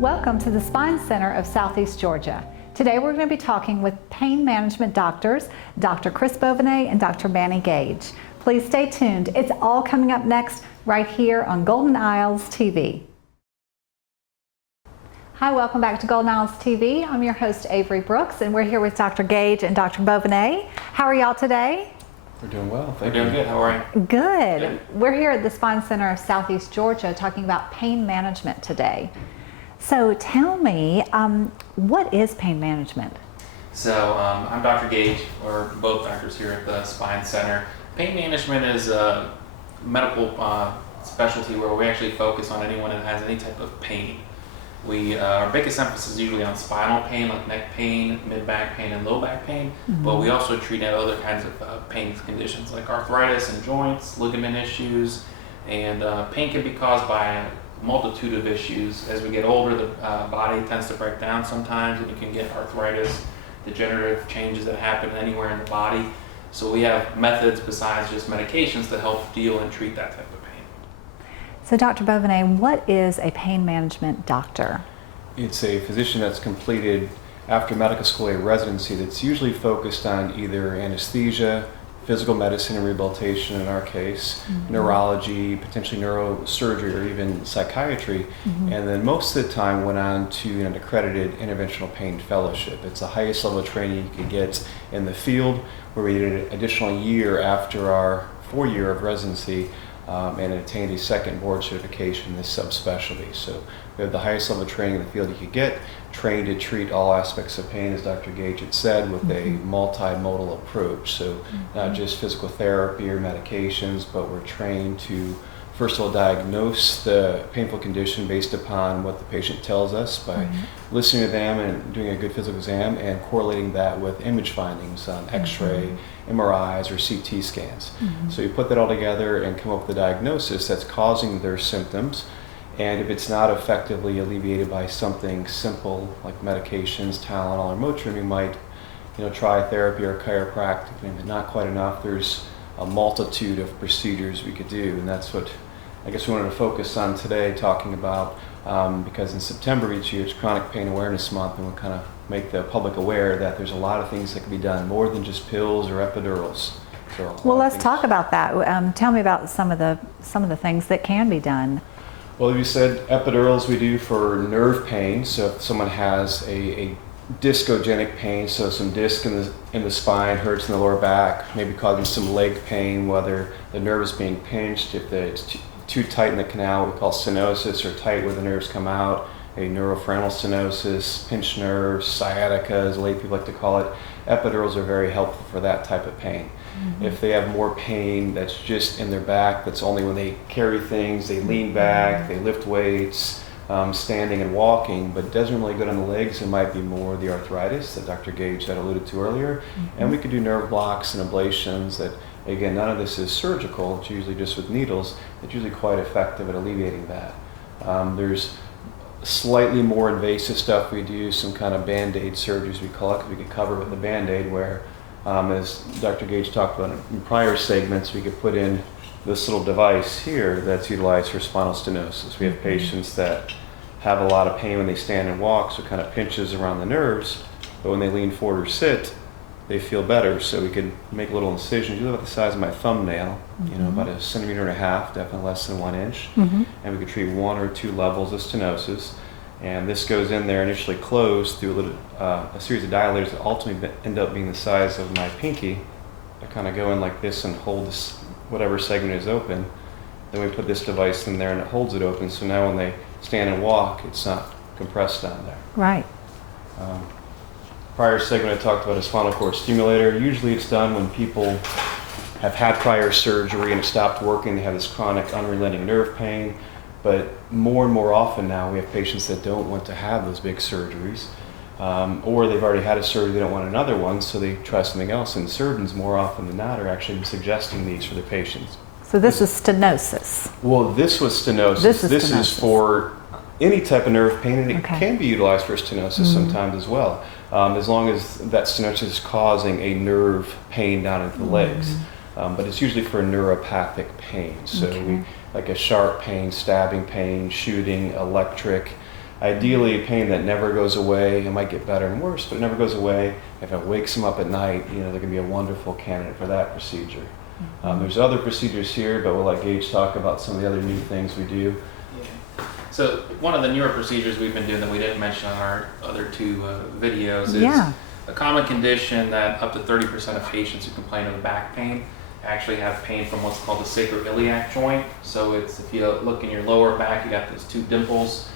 Welcome to the Spine Center of Southeast Georgia. Today we're going to be talking with pain management doctors, Dr. Chris Bovinet and Dr. Manny Gage. Please stay tuned. It's all coming up next right here on Golden Isles TV. Hi, welcome back to Golden Isles TV. I'm your host Avery Brooks and we're here with Dr. Gage and Dr. Bovinet. How are y'all today? We're doing well, thank you. We're doing good, how are you? Good. We're here at the Spine Center of Southeast Georgia talking about pain management today. So tell me, what is pain management? So I'm Dr. Gage, we're both doctors here at the Spine Center. Pain management is a medical specialty where we actually focus on anyone that has any type of pain. Our biggest emphasis is usually on spinal pain, like neck pain, mid-back pain, and low back pain, but we also treat other kinds of pain conditions like arthritis and joints, ligament issues, and pain can be caused by a multitude of issues. As we get older, the body tends to break down sometimes, and you can get arthritis, degenerative changes that happen anywhere in the body. So we have methods besides just medications to help deal and treat that type of pain. So Dr. Bovinet, what is a pain management doctor? It's a physician that's completed after medical school a residency that's usually focused on either anesthesia, physical medicine and rehabilitation in our case, neurology, potentially neurosurgery, or even psychiatry, and then most of the time went on to an accredited interventional pain fellowship. It's the highest level of training you could get in the field, where we did an additional year after our 4-year of residency and attained a second board certification in this subspecialty. So we have the highest level of training in the field you could get, trained to treat all aspects of pain, as Dr. Gage had said, with a multimodal approach. So not just physical therapy or medications, but we're trained to first of all diagnose the painful condition based upon what the patient tells us by listening to them and doing a good physical exam and correlating that with image findings on x-ray, MRIs, or CT scans. So you put that all together and come up with a diagnosis that's causing their symptoms. And if it's not effectively alleviated by something simple like medications, Tylenol, or Motrin, we might try therapy or chiropractic. And if not quite enough, there's a multitude of procedures we could do. And that's what I guess we wanted to focus on today, talking about, because in September each year it's Chronic Pain Awareness Month, and we'll kind of make the public aware that there's a lot of things that can be done, more than just pills or epidurals. Well, let's talk about that. Tell me about some of the things that can be done. Well, you said epidurals we do for nerve pain. So if someone has a discogenic pain, so some disc in the spine, hurts in the lower back, maybe causing some leg pain, whether the nerve is being pinched, if it's too tight in the canal, we call stenosis, or tight where the nerves come out, a neurofrenal stenosis, pinched nerves, sciatica, as lay people like to call it. Epidurals are very helpful for that type of pain. If they have more pain that's just in their back, that's only when they carry things, they lean back, they lift weights, standing and walking, but it doesn't really go on the legs, it might be more the arthritis that Dr. Gage had alluded to earlier. And we could do nerve blocks and ablations that, again, none of this is surgical, it's usually just with needles. It's usually quite effective at alleviating that. There's slightly more invasive stuff we do, some kind of band-aid surgeries we call it, because we could cover with a band-aid where, as Dr. Gage talked about in prior segments, we could put in this little device here that's utilized for spinal stenosis. We have patients that have a lot of pain when they stand and walk, so it kind of pinches around the nerves, but when they lean forward or sit, they feel better. So we could make a little incision, usually about the size of my thumbnail, about 1.5 centimeters, definitely less than 1 inch, and we could treat 1 or 2 levels of stenosis. And this goes in there initially closed through a series of dilators that ultimately end up being the size of my pinky. I kind of go in like this and hold this, whatever segment is open. Then we put this device in there and it holds it open. So now when they stand and walk, it's not compressed down there. Right. Prior segment I talked about a spinal cord stimulator. Usually it's done when people have had prior surgery and it stopped working. They have this chronic unrelenting nerve pain. But more and more often now we have patients that don't want to have those big surgeries, or they've already had a surgery, they don't want another one, so they try something else. And surgeons more often than not are actually suggesting these for their patients. So this is stenosis. Well, this was stenosis. This is for any type of nerve pain, and it can be utilized for stenosis sometimes as well, as long as that stenosis is causing a nerve pain down into the legs. But it's usually for neuropathic pain. So we, like a sharp pain, stabbing pain, shooting, electric, Ideally, pain that never goes away, it might get better and worse, but it never goes away. If it wakes them up at night, they're going to be a wonderful candidate for that procedure. There's other procedures here, but we'll let Gage talk about some of the other new things we do. Yeah. So one of the newer procedures we've been doing that we didn't mention on our other two videos is a common condition that up to 30% of patients who complain of back pain actually have pain from what's called the sacroiliac joint. So it's, if you look in your lower back, you got those two dimples.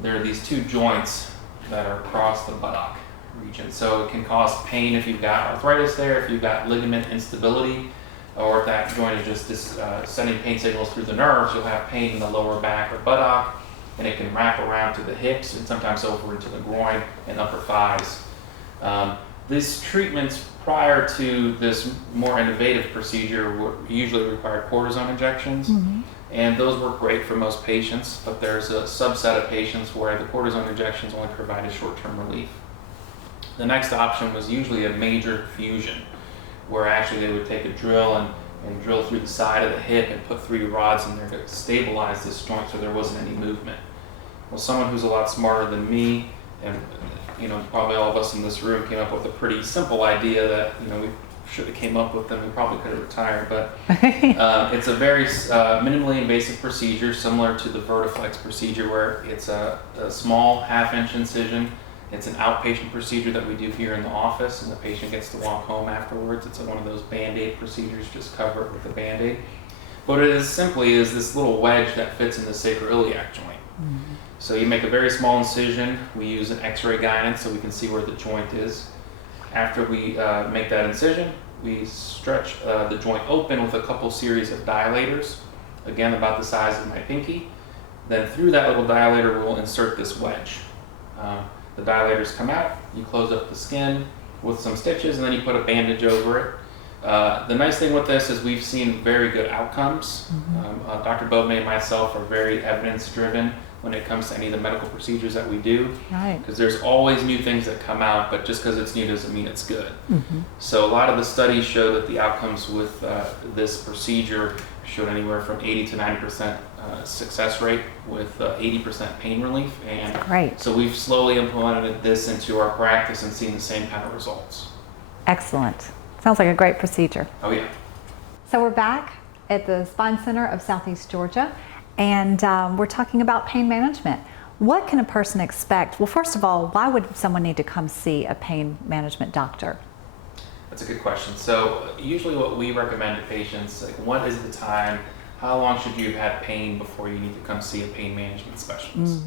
There are these two joints that are across the buttock region. So it can cause pain if you've got arthritis there, if you've got ligament instability, or if that joint is just sending pain signals through the nerves, you'll have pain in the lower back or buttock, and it can wrap around to the hips and sometimes over into the groin and upper thighs. These treatments prior to this more innovative procedure usually required cortisone injections, and those work great for most patients, but there's a subset of patients where the cortisone injections only provided short-term relief. The next option was usually a major fusion, where actually they would take a drill and drill through the side of the hip and put 3 rods in there to stabilize this joint so there wasn't any movement. Well, someone who's a lot smarter than me, and probably all of us in this room, came up with a pretty simple idea that we should have came up with, and we probably could have retired. But it's a very minimally invasive procedure, similar to the Vertiflex procedure, where it's a small 1/2-inch incision. It's an outpatient procedure that we do here in the office, and the patient gets to walk home afterwards. It's one of those Band-Aid procedures, just cover it with a Band-Aid. What it is simply is this little wedge that fits in the sacroiliac joint. So you make a very small incision. We use an X-ray guidance so we can see where the joint is. After we make that incision, we stretch the joint open with a couple series of dilators, again about the size of my pinky. Then through that little dilator, we'll insert this wedge. The dilators come out, you close up the skin with some stitches, and then you put a bandage over it. The nice thing with this is we've seen very good outcomes. Dr. Bovinet and myself are very evidence-driven when it comes to any of the medical procedures that we do. Right. Because there's always new things that come out, but just because it's new doesn't mean it's good. So a lot of the studies show that the outcomes with this procedure showed anywhere from 80 to 90% success rate with 80% pain relief. And so we've slowly implemented this into our practice and seen the same kind of results. Excellent. Sounds like a great procedure. Oh yeah. So we're back at the Spine Center of Southeast Georgia, and we're talking about pain management. What can a person expect? Well, first of all, why would someone need to come see a pain management doctor? That's a good question. So usually what we recommend to patients, like, what is the time, how long should you have had pain before you need to come see a pain management specialist?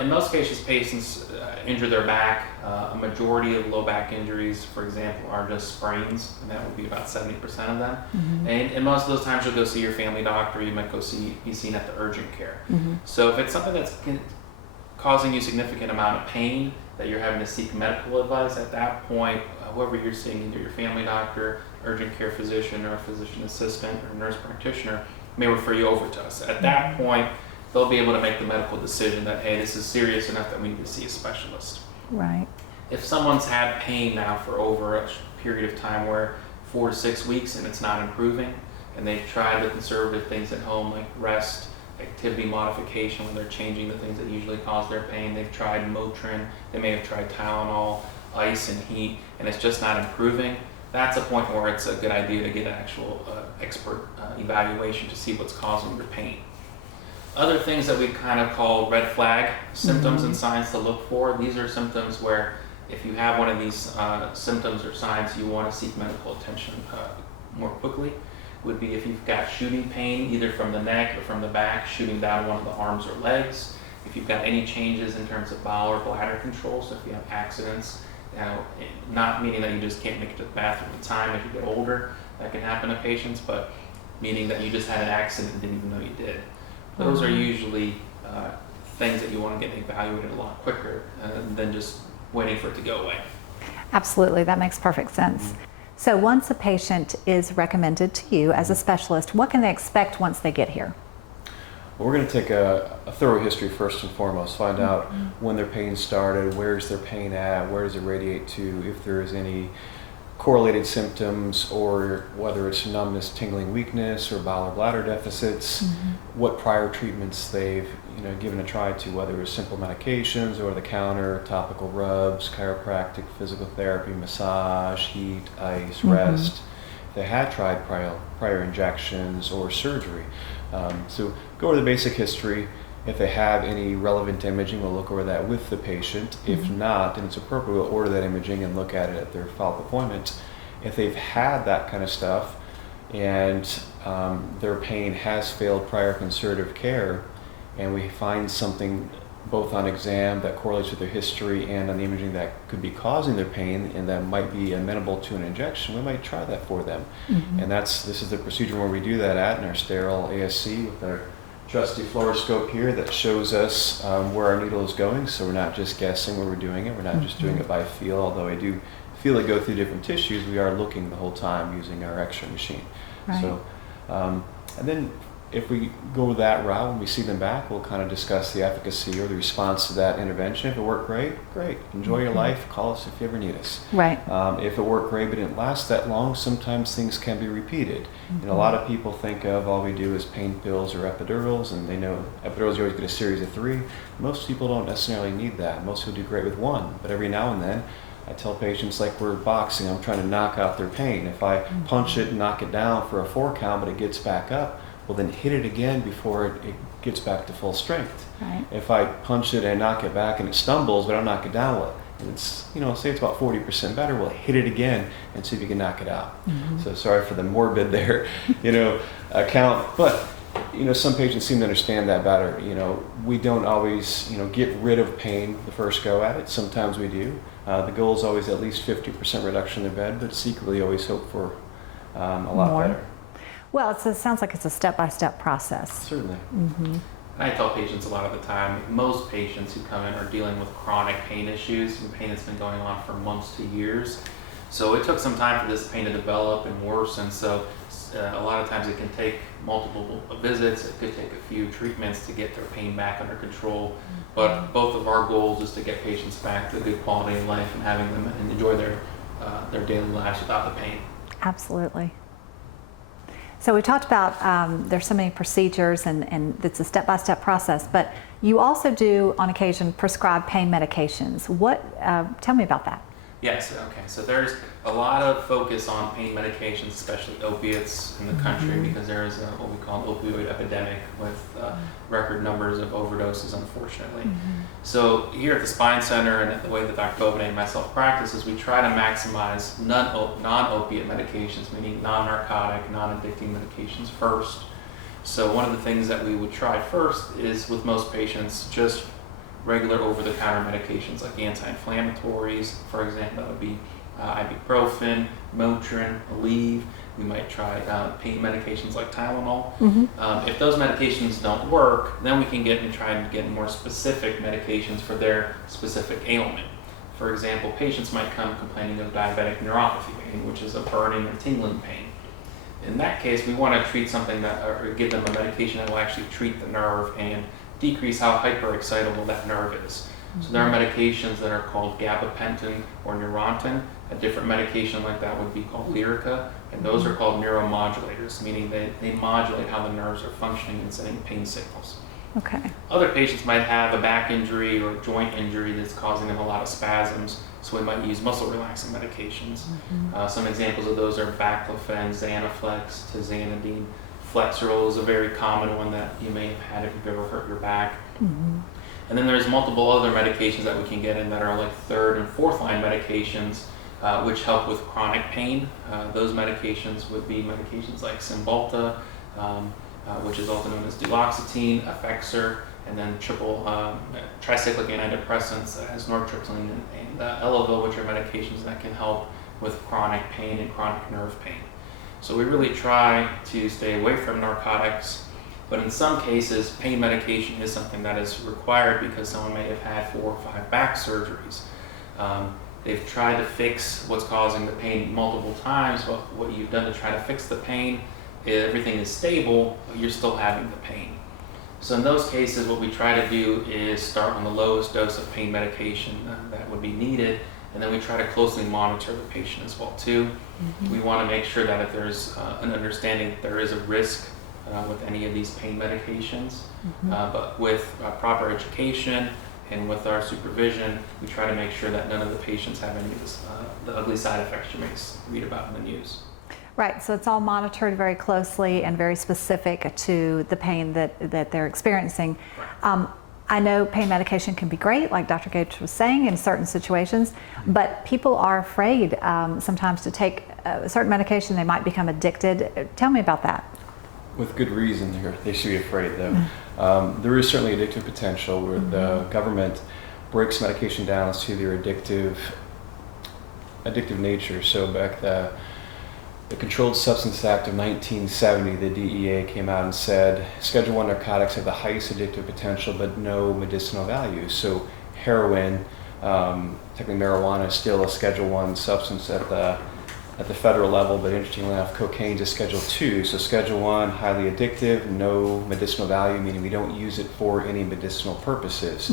In most cases, patients injure their back. A majority of low back injuries, for example, are just sprains, and that would be about 70% of them. And most of those times you'll go see your family doctor, you might go be seen at the urgent care. So if it's something that's causing you a significant amount of pain, that you're having to seek medical advice, at that point, whoever you're seeing, either your family doctor, urgent care physician, or a physician assistant, or nurse practitioner, may refer you over to us. At that point, they'll be able to make the medical decision that, hey, this is serious enough that we need to see a specialist. Right. If someone's had pain now for over a period of time, where 4 to 6 weeks and it's not improving, and they've tried the conservative things at home like rest, activity modification, when they're changing the things that usually cause their pain, they've tried Motrin, they may have tried Tylenol, ice and heat, and it's just not improving, that's a point where it's a good idea to get an actual expert evaluation to see what's causing your pain. Other things that we kind of call red flag symptoms and signs to look for, these are symptoms where if you have one of these symptoms or signs, you want to seek medical attention more quickly. Would be if you've got shooting pain, either from the neck or from the back, shooting down one of the arms or legs. If you've got any changes in terms of bowel or bladder control, so if you have accidents, not meaning that you just can't make it to the bathroom in time as you get older, that can happen to patients, but meaning that you just had an accident and didn't even know you did. Those are usually things that you want to get evaluated a lot quicker than just waiting for it to go away. Absolutely, that makes perfect sense. So once a patient is recommended to you as a specialist, what can they expect once they get here? Well, we're going to take a thorough history first and foremost, find out when their pain started, where's their pain at, where does it radiate to, if there is any correlated symptoms, or whether it's numbness, tingling, weakness, or bowel or bladder deficits, what prior treatments they've given a try to, whether it's simple medications, over the counter, topical rubs, chiropractic, physical therapy, massage, heat, ice, rest. They had tried prior injections or surgery. So go over the basic history. If they have any relevant imaging, we'll look over that with the patient. If not, then it's appropriate, we'll order that imaging and look at it at their follow-up appointment. If they've had that kind of stuff and their pain has failed prior conservative care, and we find something both on exam that correlates with their history and on the imaging that could be causing their pain and that might be amenable to an injection, we might try that for them. And this is the procedure where we do that at in our sterile ASC with our trusty fluoroscope here that shows us where our needle is going, so we're not just guessing where we're doing it. We're not just doing it by feel, although I do feel it go through different tissues. We are looking the whole time using our X-ray machine. Right. So, and then if we go that route, when we see them back, we'll kind of discuss the efficacy or the response to that intervention. If it worked great, great. Enjoy your life. Call us if you ever need us. Right. If it worked great but didn't last that long, sometimes things can be repeated. And a lot of people think of all we do is pain pills or epidurals, and they know epidurals, you always get a series of 3. Most people don't necessarily need that. Most people do great with 1, but every now and then I tell patients, like we're boxing, I'm trying to knock out their pain. If I punch it and knock it down for a 4 count, but it gets back up, well then hit it again before it gets back to full strength. Right. If I punch it and knock it back and it stumbles, but I don't knock it down, well, and it's, say it's about 40% better, well, hit it again and see if you can knock it out. So sorry for the morbid there, account, but some patients seem to understand that better. We don't always, get rid of pain the first go at it. Sometimes we do. The goal is always at least 50% reduction in the bed, but secretly always hope for a lot More. better. Well, it sounds like it's a step-by-step process. Certainly. I tell patients a lot of the time, most patients who come in are dealing with chronic pain issues and pain that's been going on for months to years. So it took some time for this pain to develop and worsen. So a lot of times it can take multiple visits. It could take a few treatments to get their pain back under control. But both of our goals is to get patients back to a good quality of life and having them enjoy their daily lives without the pain. Absolutely. So we talked about there's so many procedures and it's a step-by-step process, but you also do on occasion prescribe pain medications. Tell me about that. Yes, okay. So there's a lot of focus on pain medications, especially opiates in the country, because there is what we call an opioid epidemic with record numbers of overdoses, unfortunately. So here at the Spine Center and the way that Dr. Bovinet and myself practice is we try to maximize non-opiate medications, meaning non-narcotic, non-addicting medications first. So one of the things that we would try first is with most patients just regular over-the-counter medications like anti-inflammatories. For example, that would be ibuprofen, Motrin, Aleve. We might try pain medications like Tylenol. If those medications don't work, then we can try and get more specific medications for their specific ailment. For example, patients might come complaining of diabetic neuropathy pain, which is a burning or tingling pain. In that case, we want to treat something or give them a medication that will actually treat the nerve and decrease how hyperexcitable that nerve is. So there are medications that are called gabapentin or Neurontin. A different medication like that would be called Lyrica, and those are called neuromodulators, meaning they modulate how the nerves are functioning and sending pain signals. Okay. Other patients might have a back injury or a joint injury that's causing them a lot of spasms, so we might use muscle relaxing medications. Some examples of those are baclofen, Xanaflex, tizanidine. Flexeril is a very common one that you may have had if you've ever hurt your back. And then there's multiple other medications that we can get in that are like 3rd and 4th line medications, which help with chronic pain. Those medications would be medications like Cymbalta, which is also known as duloxetine, Effexor, and then tricyclic antidepressants that has nortriptyline and Elavil, which are medications that can help with chronic pain and chronic nerve pain. So we really try to stay away from narcotics, but in some cases, pain medication is something that is required because someone may have had 4 or 5 back surgeries. They've tried to fix what's causing the pain multiple times, but what you've done to try to fix the pain, everything is stable, but you're still having the pain. So in those cases, what we try to do is start on the lowest dose of pain medication that would be needed, And then we try to closely monitor the patient as well too. We want to make sure that if there's an understanding that there is a risk with any of these pain medications, but with proper education and with our supervision, we try to make sure that none of the patients have any of this, the ugly side effects you may read about in the news. Right, so it's all monitored very closely and very specific to the pain that they're experiencing. I know pain medication can be great, like Dr. Gage was saying, in certain situations, but people are afraid sometimes to take a certain medication. They might become addicted. Tell me about that. With good reason, they should be afraid, though. There is certainly addictive potential where the government breaks medication down to their addictive nature. So back the Controlled Substance Act of 1970, the DEA came out and said Schedule I narcotics have the highest addictive potential but no medicinal value. So heroin, technically marijuana, is still a Schedule I substance at the federal level, but interestingly enough, cocaine is Schedule II. So Schedule I, highly addictive, no medicinal value, meaning we don't use it for any medicinal purposes.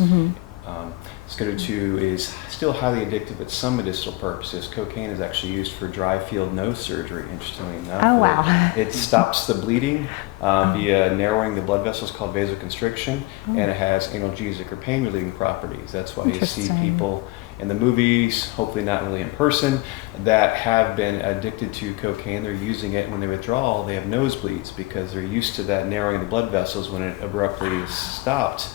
Schedule II is still highly addictive at some medicinal purposes. Cocaine is actually used for dry field nose surgery, interestingly enough. Oh, wow. It stops the bleeding via narrowing the blood vessels called vasoconstriction, and it has analgesic or pain relieving properties. That's why you see people in the movies, hopefully not really in person, that have been addicted to cocaine. They're using it when they withdraw, they have nosebleeds because they're used to that narrowing the blood vessels. When it abruptly stopped,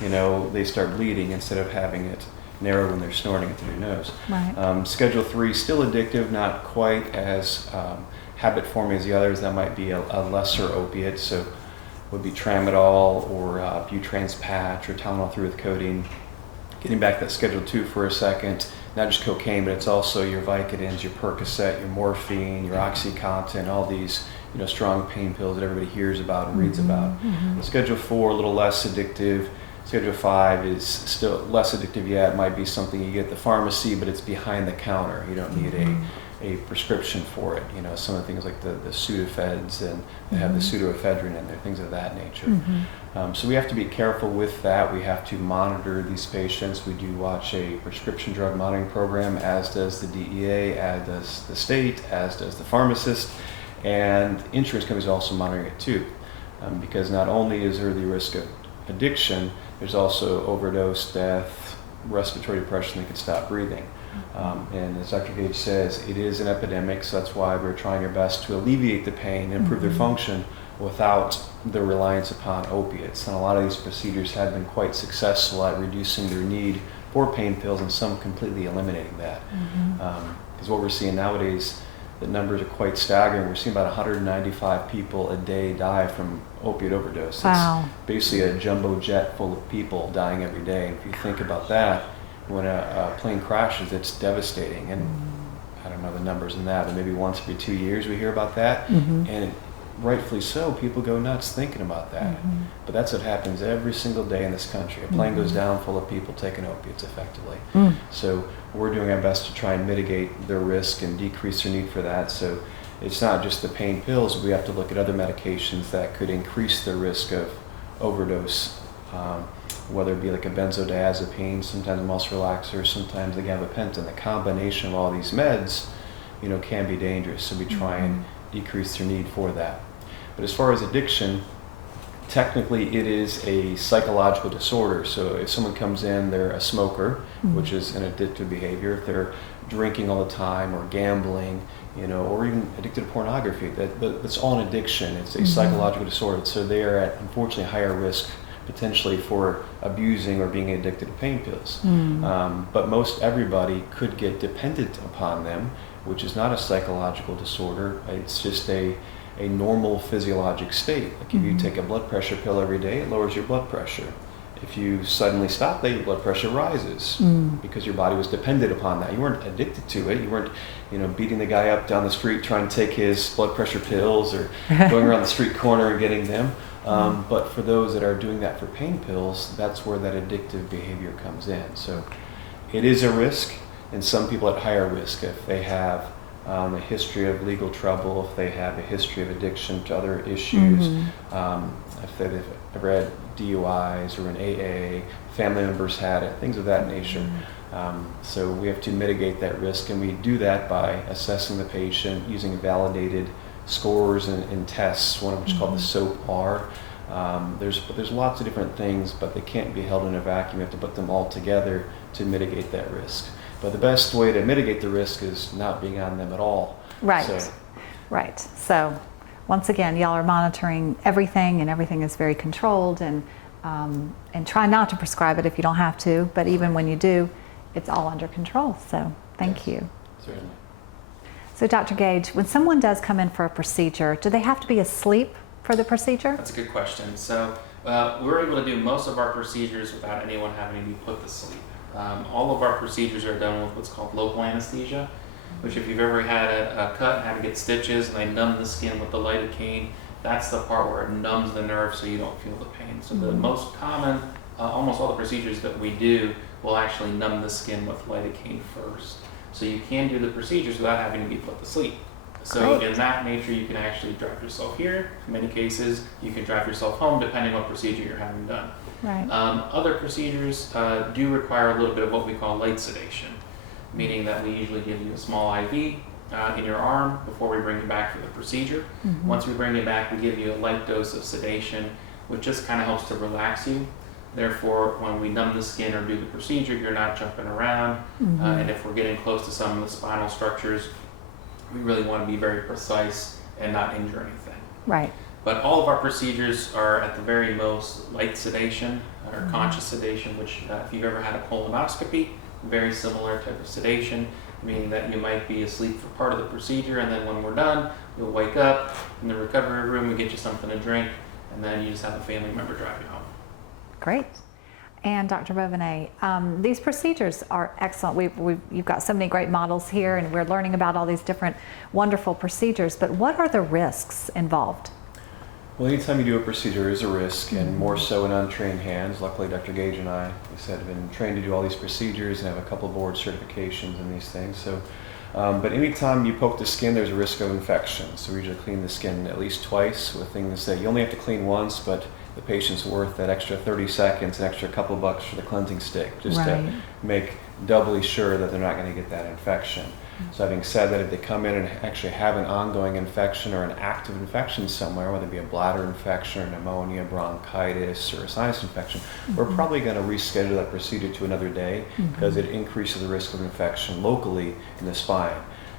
they start bleeding instead of having it narrow when they're snorting it through their nose. Right. Schedule III, still addictive, not quite as habit forming as the others. That might be a lesser opiate, so would be tramadol or Butrans patch or Tylenol 3 with codeine. Getting back to that Schedule II for a second, not just cocaine, but it's also your Vicodins, your Percocet, your morphine, your OxyContin, all these strong pain pills that everybody hears about and reads about. Schedule IV, a little less addictive. Schedule V is still less addictive yet. It might be something you get at the pharmacy, but it's behind the counter. You don't need a prescription for it. Some of the things like the Sudafeds, and they have the pseudoephedrine in there, things of that nature. So we have to be careful with that. We have to monitor these patients. We do watch a prescription drug monitoring program, as does the DEA, as does the state, as does the pharmacist, and insurance companies are also monitoring it too, because not only is there the risk of addiction, there's also overdose, death, respiratory depression that can stop breathing. And as Dr. Gage says, it is an epidemic, so that's why we're trying our best to alleviate the pain, improve their function without the reliance upon opiates. And a lot of these procedures have been quite successful at reducing their need for pain pills, and some completely eliminating that. Because what we're seeing nowadays, the numbers are quite staggering. We're seeing about 195 people a day die from opiate overdose. Wow. It's basically a jumbo jet full of people dying every day. And if you think about that, when a plane crashes, it's devastating. And I don't know the numbers in that, but maybe once every 2 years we hear about that. And rightfully so, people go nuts thinking about that. But that's what happens every single day in this country. A plane goes down full of people taking opiates effectively. So we're doing our best to try and mitigate their risk and decrease their need for that. So it's not just the pain pills. We have to look at other medications that could increase their risk of overdose, whether it be like a benzodiazepine, sometimes a muscle relaxer, sometimes the gabapentin. The combination of all these meds, can be dangerous. So we try and decrease their need for that. But as far as addiction, technically it is a psychological disorder. So if someone comes in, they're a smoker, which is an addictive behavior. If they're drinking all the time or gambling, or even addicted to pornography, that's all an addiction. It's a psychological disorder. So they are at, unfortunately, higher risk potentially for abusing or being addicted to pain pills. But most everybody could get dependent upon them, which is not a psychological disorder. It's just a normal physiologic state. Like if you take a blood pressure pill every day, it lowers your blood pressure. If you suddenly stop that, your blood pressure rises because your body was dependent upon that. You weren't addicted to it. You weren't, beating the guy up down the street trying to take his blood pressure pills or going around the street corner and getting them. But for those that are doing that for pain pills, that's where that addictive behavior comes in. So it is a risk, and some people at higher risk if they have a history of legal trouble, if they have a history of addiction to other issues, if they've ever had DUIs or an AA, family members had it, things of that nature. So we have to mitigate that risk, and we do that by assessing the patient using validated scores and tests, one of which is called the SOAP-R. There's lots of different things, but they can't be held in a vacuum. You have to put them all together to mitigate that risk. But the best way to mitigate the risk is not being on them at all. Right, So, right. So once again, y'all are monitoring everything, and everything is very controlled, and try not to prescribe it if you don't have to, but even when you do, it's all under control. So thank you. certainly. So Dr. Gage, when someone does come in for a procedure, do they have to be asleep for the procedure? That's a good question. So we're able to do most of our procedures without anyone having to be put to sleep. All of our procedures are done with what's called local anesthesia, which if you've ever had a cut and had to get stitches and they numb the skin with the lidocaine, that's the part where it numbs the nerve so you don't feel the pain. So the most common, almost all the procedures that we do will actually numb the skin with lidocaine first. So you can do the procedures without having to be put to sleep. So Great. in that nature, you can actually drive yourself here. In many cases, you can drive yourself home depending on what procedure you're having done. Right. Other procedures do require a little bit of what we call light sedation, meaning that we usually give you a small IV in your arm before we bring you back for the procedure. Once we bring you back, we give you a light dose of sedation, which just kind of helps to relax you. Therefore, when we numb the skin or do the procedure, you're not jumping around. And if we're getting close to some of the spinal structures, we really want to be very precise and not injure anything. Right. But all of our procedures are at the very most light sedation or conscious sedation, which if you've ever had a colonoscopy, very similar type of sedation, meaning that you might be asleep for part of the procedure, and then when we're done, you'll wake up in the recovery room, we get you something to drink, and then you just have a family member drive you home. Great. And Dr. Bovinet, these procedures are excellent. You've got so many great models here, and we're learning about all these different wonderful procedures, but what are the risks involved? Well, anytime you do a procedure, there is a risk, and more so in untrained hands. Luckily, Dr. Gage and I, have been trained to do all these procedures and have a couple board certifications in these things. So, but anytime you poke the skin, there's a risk of infection. So we usually clean the skin at least twice with things that you only have to clean once, but the patient's worth that extra 30 seconds, an extra couple bucks for the cleansing stick, just to make doubly sure that they're not going to get that infection. So having said that, if they come in and actually have an ongoing infection or an active infection somewhere, whether it be a bladder infection or pneumonia, bronchitis, or a sinus infection, we're probably going to reschedule that procedure to another day because it increases the risk of infection locally in the spine.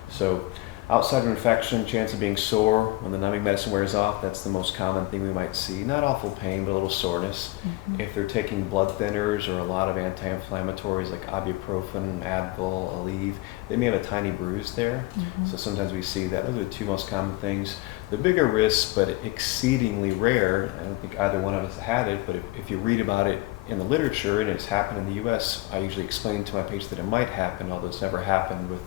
So outside of infection, chance of being sore when the numbing medicine wears off, that's the most common thing we might see. Not awful pain, but a little soreness. If they're taking blood thinners or a lot of anti-inflammatories like ibuprofen, Advil, Aleve, they may have a tiny bruise there. So sometimes we see that. Those are the two most common things. The bigger risks, but exceedingly rare, I don't think either one of us had it, but if you read about it in the literature and it's happened in the US, I usually explain to my patients that it might happen, although it's never happened with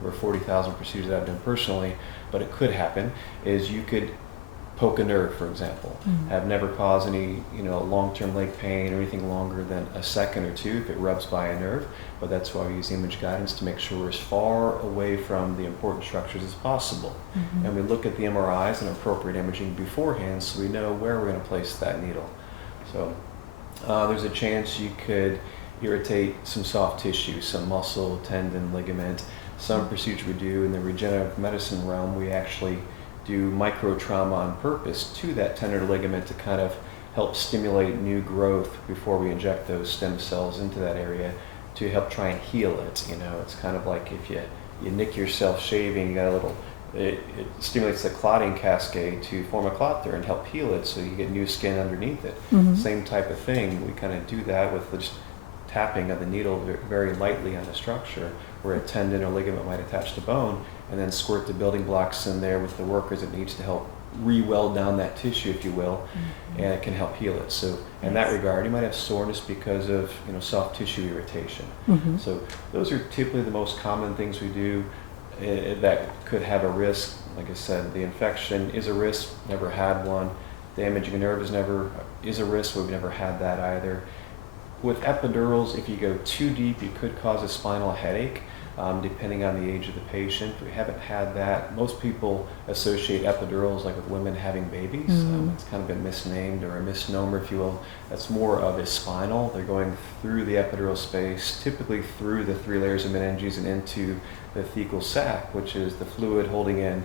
over 40,000 procedures that I've done personally, but it could happen, is you could poke a nerve, for example, have never caused any long-term leg pain or anything longer than a second or two if it rubs by a nerve, but that's why we use image guidance to make sure we're as far away from the important structures as possible. And we look at the MRIs and appropriate imaging beforehand so we know where we're going to place that needle. So there's a chance you could irritate some soft tissue, some muscle, tendon, ligament. Some procedure we do in the regenerative medicine realm, we actually do micro trauma on purpose to that tendon or ligament to kind of help stimulate new growth before we inject those stem cells into that area to help try and heal it. It's kind of like if you nick yourself shaving, you got a little, it stimulates the clotting cascade to form a clot there and help heal it so you get new skin underneath it. Same type of thing, we kind of do that with just tapping of the needle very lightly on the structure where a tendon or ligament might attach to bone, and then squirt the building blocks in there with the workers it needs to help re-weld down that tissue, if you will, and it can help heal it. So in that regard, you might have soreness because of soft tissue irritation. So those are typically the most common things we do that could have a risk. Like I said, the infection is a risk, never had one. Damaging a nerve is a risk, we've never had that either. With epidurals, if you go too deep, it could cause a spinal headache. depending on the age of the patient. We haven't had that. Most people associate epidurals like with women having babies. It's kind of been misnamed or a misnomer, if you will. That's more of a spinal. They're going through the epidural space, typically through the 3 layers of meninges and into the thecal sac, which is the fluid holding in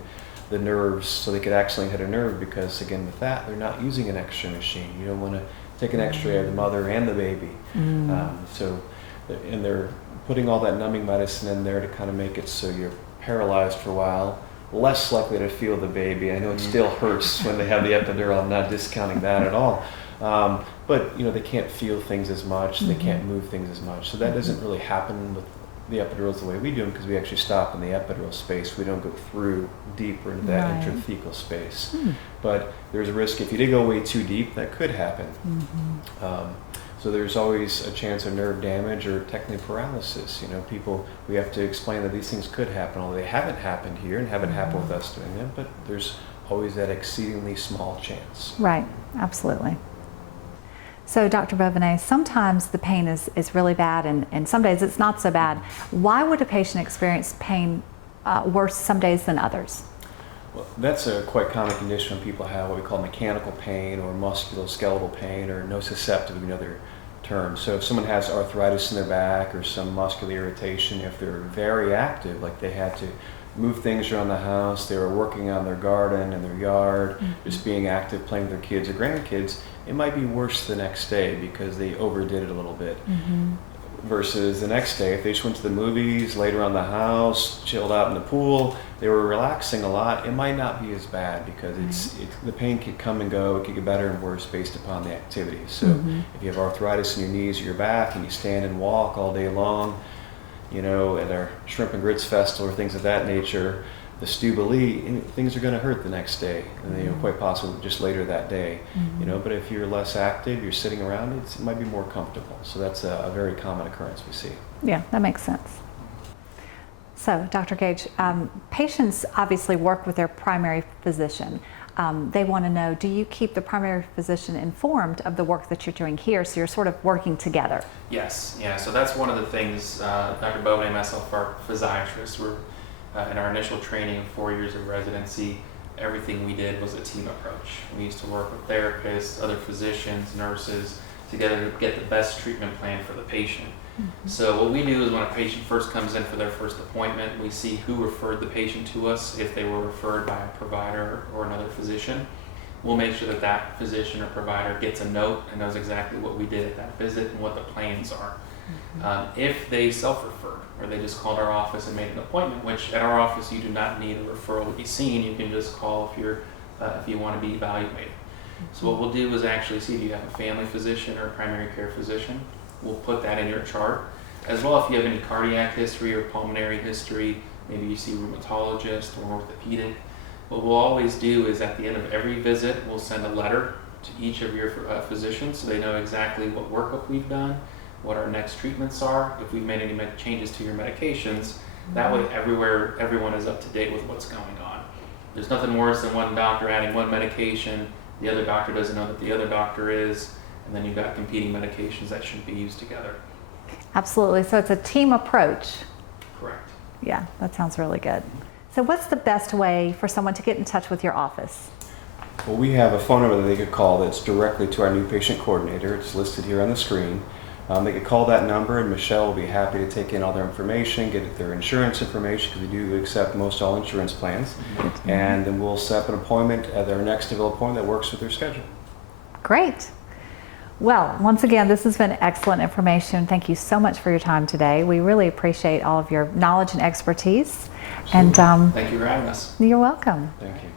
the nerves so they could actually hit a nerve, because again with that they're not using an x-ray machine. You don't want to take an x-ray of the mother and the baby. And they're putting all that numbing medicine in there to kind of make it so you're paralyzed for a while, less likely to feel the baby. I know it still hurts when they have the epidural. I'm not discounting that at all. But they can't feel things as much, they can't move things as much. So that doesn't really happen with the epidurals the way we do them, because we actually stop in the epidural space. We don't go through deeper into that intrathecal space. But there's a risk if you did go way too deep, that could happen. So there's always a chance of nerve damage or technically paralysis. We have to explain that these things could happen, although they haven't happened here and haven't happened with us doing them, but there's always that exceedingly small chance. Right, absolutely. So Dr. Bovinet, sometimes the pain is really bad and some days it's not so bad. Why would a patient experience pain worse some days than others? Well, that's a quite common condition when people have what we call mechanical pain or musculoskeletal pain, or nociceptive would be another term. So if someone has arthritis in their back or some muscular irritation, if they're very active, like they had to move things around the house, they were working on their garden and their yard, just being active, playing with their kids or grandkids, it might be worse the next day because they overdid it a little bit. Versus the next day, if they just went to the movies, laid around the house, chilled out in the pool, they were relaxing a lot, it might not be as bad, because the pain could come and go, it could get better and worse based upon the activity. So if you have arthritis in your knees or your back and you stand and walk all day long, at our shrimp and grits festival or things of that nature, the Stubali, things are going to hurt the next day, and quite possibly just later that day. But if you're less active, you're sitting around, it might be more comfortable. So that's a very common occurrence we see. Yeah, that makes sense. So, Dr. Gage, patients obviously work with their primary physician. They want to know, do you keep the primary physician informed of the work that you're doing here, so you're sort of working together? Yes, yeah, so that's one of the things, Dr. Bovinet and myself are physiatrists. We're in our initial training of 4 years of residency, everything we did was a team approach. We used to work with therapists, other physicians, nurses, together to get the best treatment plan for the patient. So what we do is when a patient first comes in for their first appointment, we see who referred the patient to us. If they were referred by a provider or another physician, we'll make sure that that physician or provider gets a note and knows exactly what we did at that visit and what the plans are. If they self-referred, or they just called our office and made an appointment, which at our office you do not need a referral to be seen, you can just call if you want to be evaluated. So what we'll do is actually see if you have a family physician or a primary care physician. We'll put that in your chart, as well if you have any cardiac history or pulmonary history, maybe you see a rheumatologist or orthopedic. What we'll always do is at the end of every visit, we'll send a letter to each of your physicians so they know exactly what workup we've done, what our next treatments are, if we've made any changes to your medications. That way everyone is up to date with what's going on. There's nothing worse than one doctor adding one medication, the other doctor doesn't know that the other doctor is, and then you've got competing medications that shouldn't be used together. Absolutely, so it's a team approach. Correct. Yeah, that sounds really good. So what's the best way for someone to get in touch with your office? Well, we have a phone number that they could call that's directly to our new patient coordinator. It's listed here on the screen. They could call that number, and Michelle will be happy to take in all their information, get their insurance information, because we do accept most all insurance plans. And then we'll set up an appointment at their next available appointment that works with their schedule. Great. Well, once again, this has been excellent information. Thank you so much for your time today. We really appreciate all of your knowledge and expertise. And Thank you for having us. You're welcome. Thank you.